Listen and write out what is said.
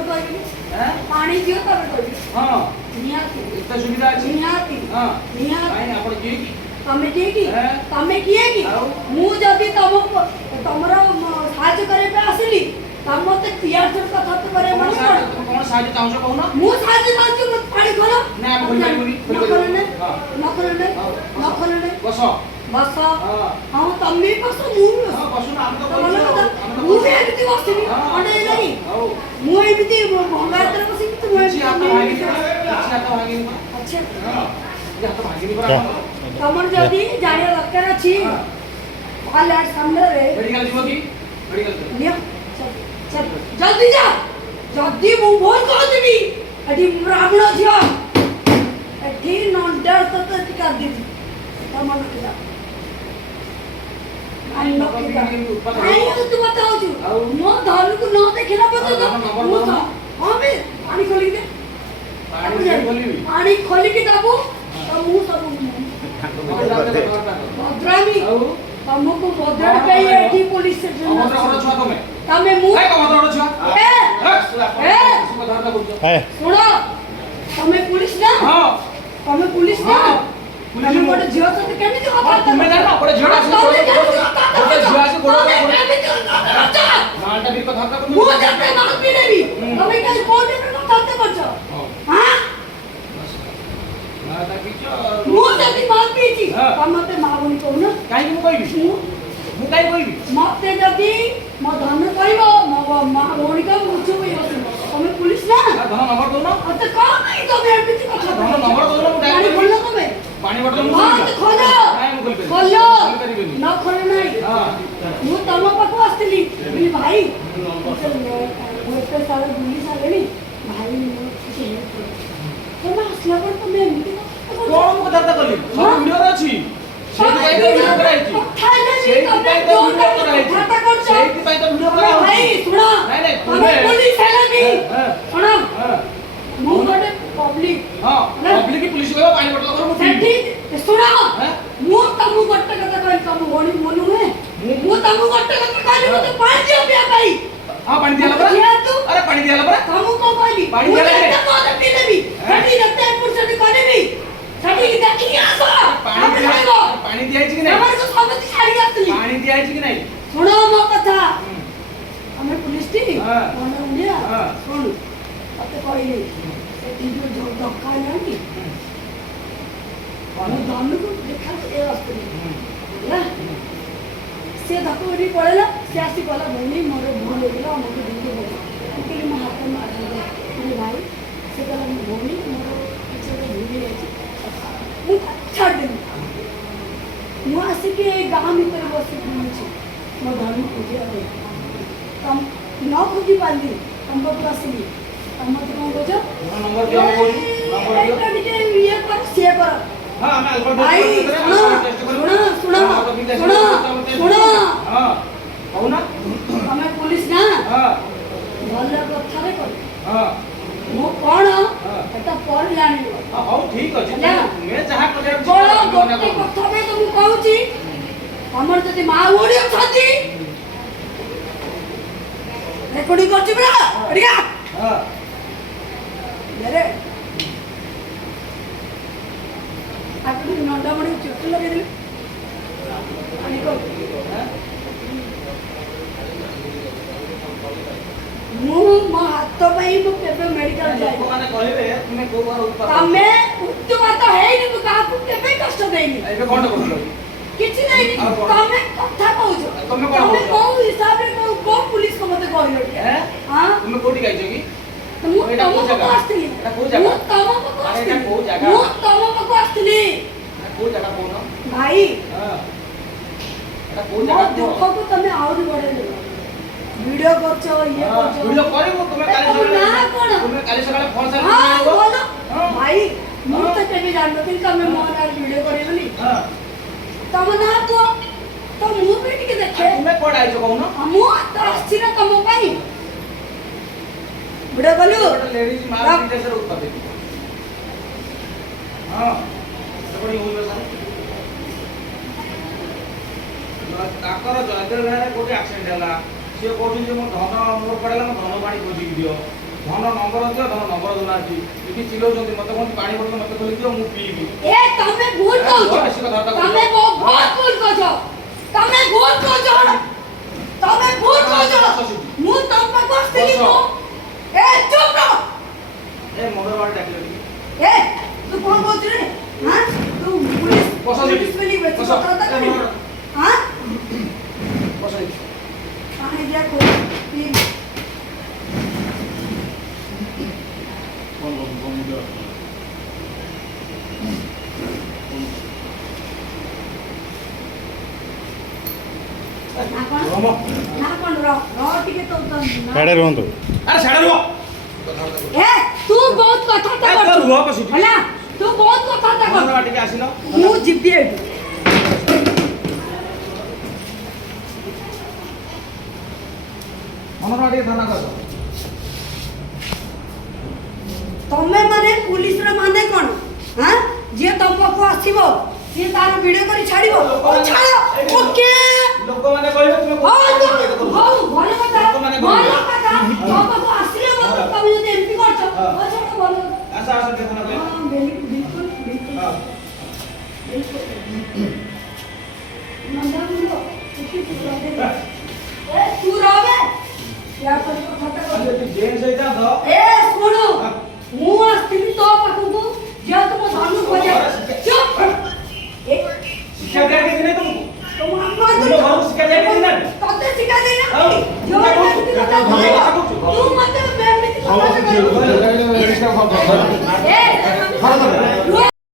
तपर कहबी हैं पानी दियो तपर कहबी हां नियाती इतना सुविधा अछि नियाती हां नियाती काई आपण की तमे की की तमे किए की मु जदी तमको तमरो साहाय्य करे पे आसली तम मते क्लियर जर कथा तो करे मन कोन साहाय्य चाहौ छ कहू ना मु साहाय्य चाहू मत पानी खोलो ना खोल पाइबनी न खोलने बस बस हां तमे बस मु हां बस ना हम तो मु भी एमती बसनी अडे नहीं मु एमती भंगातर बसी तू मु छी हाथ भागी अच्छा हां ये हाथ भागी पर तमर जदी जानिया दरकार अछि ऑल एट सामने रे मेडिकल जीव की मेडिकल लिया चल जल्दी जा जल्दी मु फोन कर देबी अडी ब्राह्मण छिया एठी नंडर तो टिका दीदी तमन के जा आई नो के जा आई तू बताओ छु मो धन को न देखला पतो तो मु तो हां बे पानी खोली दे पानी खोली के दाबू तो मु सब भद्रामी तमको भद्रा पे एठी पुलिस स्टेशन भद्रा छुआ तमे मु ए भद्रा छुआ ए सुनो तमे पुलिस ना हां तमे पुलिस ना पुलिस मोटे झियो तो केमी तो बात तुमे जानो बड़े झियो आसी बड़े झियो आसी बड़े मालटा भी कथा कर मु जते माल पी लेबी तमे के कोर्ट में कथा करछो हां मालटा किछो मु जते माल पीची तमते मागुनी कहू ना काई मु कहबी मु काई कहबी मते जदी म धन कहबो म मा भौणी का मुछु भी तमे पुलिस ना धन नंबर दो ना अत का नहीं तमे एमती कथा धन नंबर दो ना पानी खोलो तमे पानी बोतल मु हां तो खोलो काई मु खोल खोलो न खोलो नहीं हां मु तम पाखु आस्तिली बोली भाई मोटे सारे बुली सारे नी भाई तमे असला पर तमे एमती कोन मु कथा करली सब वीडियो रे अछि सेहि वीडियो कराइछि सेहि पाई तो वीडियो कराइछि सेहि पाई तो वीडियो कराइछि भाई सुनो नहीं नहीं तमे पुलिस है नहीं सुनो मु गोटे पब्लिक हां पब्लिक की पुलिस को पानी बोतल कर मु सेठी सुनो मु तमु गोटे कथा कहली तमु होनी मनु है मु तमु गोटे कथा कहली मते पानी दियो पिया भाई हां पानी दियाला पर अरे पानी दियाला पर तमु को कहली पानी दियाला रे मते पी लेबी सेठी जते पुरसटी करबी सेठी देखि आसो पानी दिया कि नहीं हमर को समझ छाड़ी आतली पानी दिया कि नहीं सुनो मो कथा हमें पुलिस टी मन इंडिया सुन अते कहली सेठी जो धक्का नहीं हम दाम को देखा ए रास्ते ना से धक्का उड़ी पड़ेला से आसी कहला भनी मोर भूल हो गेला हमको दिल्ली हो के लिए हाथ में मार दिया भाई से कहला भनी मोर पीछे भूल गई मु छाड़ दे मु आसी के गांव भीतर बस पहुंची मो धर्म पूजा हो तम न खुदी पाली तम पर आसली तम मत कोन बोझ नंबर दिया कोन नंबर दिया एटा ये कर से कर हां हम अल्फा भाई सुनो हां कहू ना हमें पुलिस ना हां भले कथा रे कर हां मो कोन एटा पर जानि हां ठीक अछि मैं चाहा करे बड़ा गोटे कथा में तो मु कहूची हमर जति मा ओडी अछती रेकॉर्डिंग करछि बरा बढ़िया हां मेरे आपन नंदा मडी चोट लगे दिले अनि को मु म हाथ पई मु केबे मेडिकल जाई माने कहबे तुमे को बार ऊपर तमे उच्च बात है नि तू काकू केबे कष्ट देनी एबे कोन करलो किछि नहीं तमे कथा कहू तमे को हिसाब रे को पुलिस को मते कहलो हैं हां तुमे कोठी गाइछ की मु तम को आस्तिली एटा को जगह मु तम को अरे एटा को जगह मु तम को आस्तिली को जगह कोन भाई हां एटा को मो जगह दुख को तमे आउरी बढे वीडियो करछो ये करछो वीडियो करबो तुमे काली सकाळे तुमे काली सकाळे फोन से हां बोलो भाई मु तो केबे जानतो कि तमे मोर आर वीडियो करेबली हां तम ना तो मु भी टिके देखे तुमे कोड आइछो कहू मु तो आछि ना तम पई वीडियो कलु लेडीज मार जैसे उत्पाद हां बड़ी होई बसा ताकर जयदेव गारे कोटे एक्सीडेंट होला से कोठी जे मो धन मोर पड़ेला मो धन पानी खोजी दियो ଧନ ନମ୍ବର ଦିଅ ଧନ ନମ୍ବର ଦଉନାହାନ୍ତି ଏଠି ଚିଲଉଛନ୍ତି ମତେ କହନ୍ତି ପାଣି ବୋତଲ ମତେ ଖୋଲି ଦିଅ ମୁଁ ପିଇବି ଏ ତମେ ଭୁଲ କହୁଛ ତମେ ବହୁତ ଭୁଲ କହୁଛ ତମେ ଭୁଲ କହୁଛ ତମେ ଭୁଲ କହୁଛ ମୁଁ ତମ ପାଖକୁ ଆସିଥିଲି ତ ଏ ଚୁପ ରହ ଏ ମଗର ବାଡ ଡାକିଲେ ଟିକେ ଏ ତୁ କଣ କହୁଛୁ ରେ ହାଁ ତୁ ପୁଲିସ ପୁଲିସ ବୋଲି ବେଚ କଥା କରି ହାଁ ବସାଇ ପାଣି ଦିଆ କୋ ପି କଣ ଦିଅ ନା କଣ ର ଟିକେ ତ ସାଡେ ରୁହନ୍ତୁ ଆରେ ସାଡେ ରୁହ ଏ ତୁ ବହୁତ କଥା ତା ଏ କର ରୁହ ବସିଠି ହେଲା ତୁ ବହୁତ କଥା ତା ମଗର କର ବାଡ ଟିକେ ଆସିଲ ମୁଁ ଯିବି ଏଠୁ ମନର ବାଡ ଟିକେ ଥାନା କର ତମେ ମାନେ ପୁଲିସର ମାନେ କଣ ହାଁ ଯିଏ ତମ ପାଖକୁ ଆସିବ ସିଏ ତାର ଭିଡିଓ କରି ଛାଡିବ ଓ ଛାଡ ଓକେ ଲୋକମାନେ କହିବେ ତୁମେ ହଉ ଭଲ କଥା ଲୋକମାନେ ଭଲ କହିବେ କଥା ତମ ପାଖକୁ ଆସିଲେ ମତେ ତମେ ଯଦି ଏମିତି କରୁଛ ଓ ଛାଡ ଭଲ ଆସ ଆସ ଟିକେ ଥାନା କହିବେ ହଁ ବିଲକୁଲ ହଁ ନନ୍ଦା ମୁଣ୍ଡ ତୁ ରହବେ ୟା पर କଥା ଆରେ ତୁ ଜେମ୍ସ ହେଇଥାନ୍ତ ଏ ଶୁଣୁ ମୁଁ ଆସିଥିଲି ତୋ ପାଖକୁ ଯେ ତୁମ ଧନୁ ଖୋଜା ଚୁପ ଏ ଶିକ୍ଷା ଦିଆଯାଇଛି ନାହିଁ ତୁମକୁ ତୁମ ତୁମ ଘରକୁ ଶିକ୍ଷା ଦିଆଯାଇଛି ନାହିଁ ତତେ ଶିଖା ଦେଇନା ଆଉ ଯୋଉ ଏମିତି କଥା କହୁଛୁ ତୁ ମତେ ଏମିତି କଥା କହୁଛୁ ଏ